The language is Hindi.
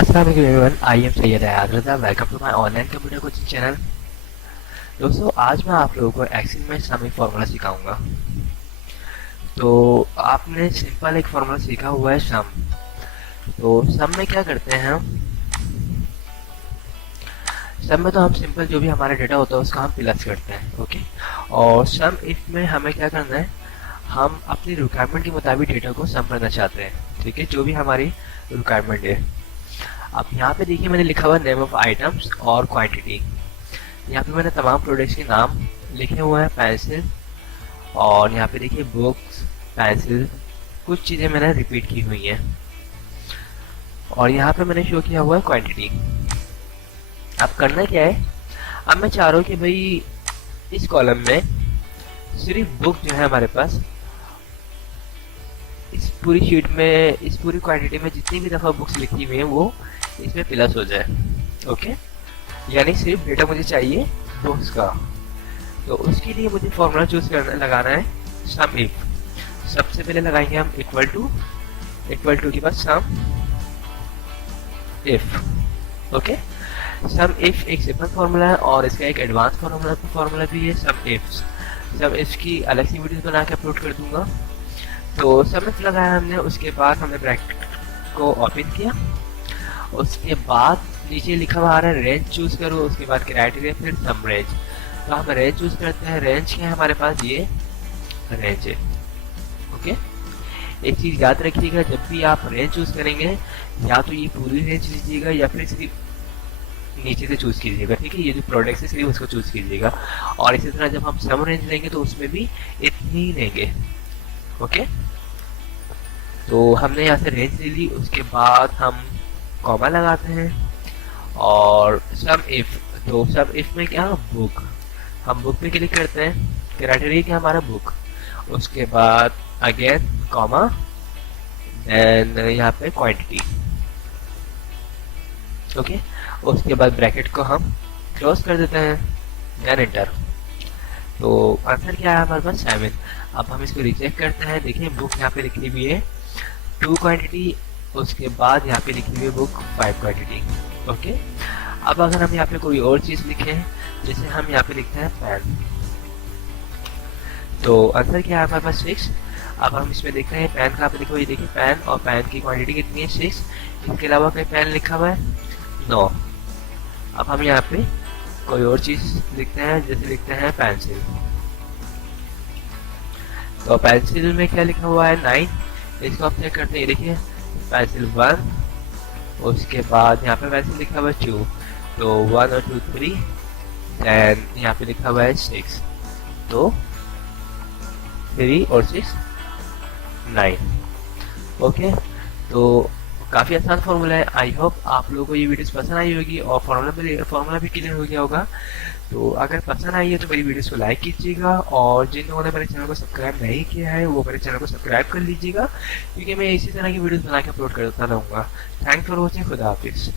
अस्सलाम वालेकुम everyone, I am Syed Ayad Raza. Welcome to my online computer coaching channel. दोस्तों, आज मैं आप लोगों को एक्सेल में सम एक फार्मूला सिखाऊंगा। तो आपने सिंपल एक फार्मूला सीखा हुआ है सम। तो सम में क्या करते हैं हम? सम में तो हम सिंपल जो भी हमारा डेटा होता है उसका हम प्लस करते हैं, ओके। और सम इफ में हमें क्या करना है, हम अपनी रिक्वायरमेंट के मुताबिक डेटा को सम करना चाहते हैं, ठीक है, जो भी हमारी रिक्वायरमेंट है। अब यहाँ पे देखिए मैंने लिखा हुआ नेम ऑफ आइटम्स और क्वांटिटी। यहाँ पे मैंने तमाम प्रोडक्ट्स के नाम लिखे हुए हैं, पेंसिल, और यहाँ पे देखिए बुक्स, पेंसिल, कुछ चीज़ें मैंने रिपीट की हुई हैं, और यहाँ पे मैंने शो किया हुआ है क्वांटिटी। अब करना क्या है, अब मैं चाह रहा हूँ कि भाई इस कॉलम में सिर्फ बुक जो है हमारे पास, इस पूरी शीट में, इस पूरी क्वांटिटी में जितनी भी दफ़ा बुक्स लिखी हुई हैं वो इसमें प्लस हो जाए, ओके। यानी सिर्फ डेटा मुझे चाहिए बुक्स का। तो उसके लिए मुझे फॉर्मूला चूज करना लगाना है सम इफ। सबसे पहले लगाएंगे हम इक्वल टू के बाद सम इफ, ओके। सम इफ एक सिंपल फॉर्मूला है और इसका एक एडवांस फॉर्मूला भी है सम इफ की अलग सी वीडियो बना के अपलोड कर दूंगा। तो सम इफ लगाया हमने, उसके बाद हमने ब्रैकेट को ओपन किया, उसके बाद नीचे लिखा हुआ आ रहा है रेंज चूज करो, उसके बाद क्राइटेरिया, फिर सम रेंज। तो हम रेंज चूज करते हैं। रेंज क्या है हमारे पास, ये रेंज है, ओके। एक चीज याद रखिएगा, जब भी आप रेंज चूज करेंगे या तो ये पूरी रेंज लीजिएगा या फिर सिर्फ नीचे से चूज कीजिएगा, ठीक है। ये जो प्रोडक्ट है सिर्फ उसको चूज कीजिएगा। और इसी तरह जब हम सम रेंज लेंगे तो उसमें भी इतनी ही लेंगे, ओके। तो हमने यहाँ से रेंज ले ली, उसके बाद हम कॉमा लगाते हैं और सम इफ। तो सम इफ में क्या, बुक, हम बुक पे क्लिक करते हैं, क्राइटेरिया क्या हमारा बुक, उसके बाद अगेन कॉमा, देन यहाँ पे क्वांटिटी, ओके। उसके बाद ब्रैकेट को हम क्लोज कर देते हैं, देन एंटर। तो आंसर क्या है हमारे पास 7। अब हम इसको रिचेक करते हैं। देखिए बुक यहाँ पे लिखी हुई है 2 क्वांटिटी, उसके बाद यहाँ पे लिखी हुई है बुक 5 क्वांटिटी, ओके। अब अगर हम यहाँ पे कोई और चीज लिखें, जैसे हम यहाँ पे लिखते हैं पेन, तो आंसर क्या है हमारे पास 6। अब हम इसमें देखते हैं पेन कहाँ पे लिखा हुआ है, देखिए पेन, और पेन की क्वांटिटी कितनी है 6। इसके अलावा कोई पेन लिखा हुआ है 9। अब हम यहाँ पे कोई और चीज लिखते हैं, जैसे लिखते हैं पेंसिल, तो पेंसिल में क्या लिखा हुआ है 9। इसको आप चेक करते हैं, देखिए पेंसिल 1, उसके बाद यहाँ पे पेंसिल लिखा हुआ है 2, तो 1 और 2 3, देन यहाँ पे लिखा हुआ है 6, तो 3 और 6 9, ओके। तो काफ़ी आसान फॉर्मूला है। आई होप आप लोगों को ये वीडियोस पसंद आई होगी और फॉर्मूला भी क्लियर हो गया होगा। तो अगर पसंद आई है तो मेरी वीडियोस को लाइक कीजिएगा, और जिन लोगों ने मेरे चैनल को सब्सक्राइब नहीं किया है वो मेरे चैनल को सब्सक्राइब कर लीजिएगा, क्योंकि मैं इसी तरह की वीडियोस बना के अपलोड करता रहूँगा। थैंक्स फॉर वॉचिंग, खुदा हाफिज़।